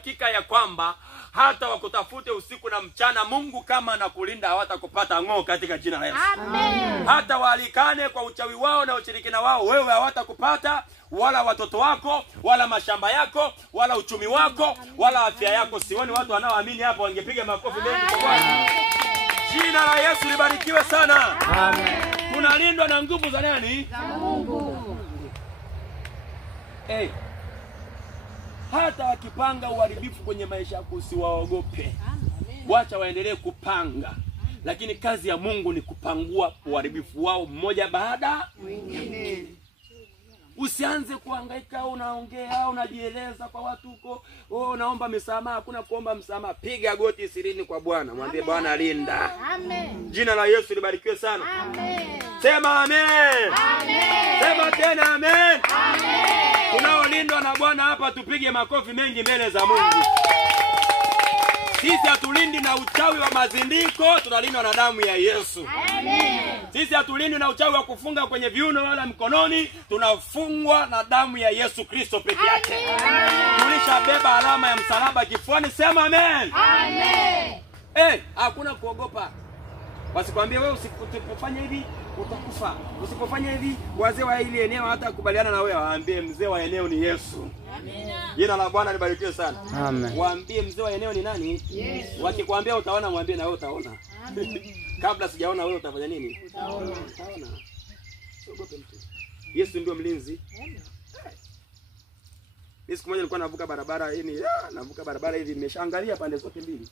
uhakika ya kwamba hata wakutafute usiku na mchana, Mungu kama anakulinda hawatakupata ng'oo katika jina la Yesu. Amen. Hata waalikane kwa uchawi wao na ushirikina wao, wewe hawatakupata, wala watoto wako, wala mashamba yako, wala uchumi wako, wala afya yako. Sioni watu wanaoamini hapo wangepiga makofi mengi kwa Bwana. Jina la Yesu libarikiwe sana. Amen. Tunalindwa na nguvu za nani? Za Mungu. Hata wakipanga uharibifu kwenye maisha yako usiwaogope. Wacha waendelee kupanga. Lakini kazi ya Mungu ni kupangua uharibifu wao mmoja baada mwingine. Usianze kuhangaika, unaongea, unajieleza kwa watu huko, naomba msamaha. Hakuna kuomba msamaha. Piga goti sirini kwa Bwana, mwambie Bwana linda. Amen. Jina la Yesu libarikiwe sana. Amen. Sema amen. Amen. Sema tena amen. Amen. Tunaolindwa na Bwana hapa tupige makofi mengi mbele za Mungu. Sisi hatulindi na uchawi wa mazindiko, tunalindwa na damu ya Yesu. Amen. Sisi hatulindi na uchawi wa kufunga kwenye viuno wala mkononi, tunafungwa na damu ya Yesu Kristo peke yake. Tulishabeba alama ya msalaba kifuani. Sema amen. Amen. Hakuna kuogopa. Wasikwambie wewe usipofanya hivi utakufa. Usipofanya hivi wazee wa ile eneo hata kubaliana na wewe. Waambie mzee wa eneo ni Yesu. Amina. Jina la Bwana libarikiwe sana. Amen. Waambie mzee wa eneo ni nani? Yesu. Wakikwambia utaona, mwambie na wewe utaona. Kabla sijaona wewe utafanya nini? Utaona. Utaona. Usiogope mtu. Yesu ndio mlinzi. Siku moja nilikuwa navuka barabara hivi, navuka barabara hivi, nimeshaangalia pande zote mbili.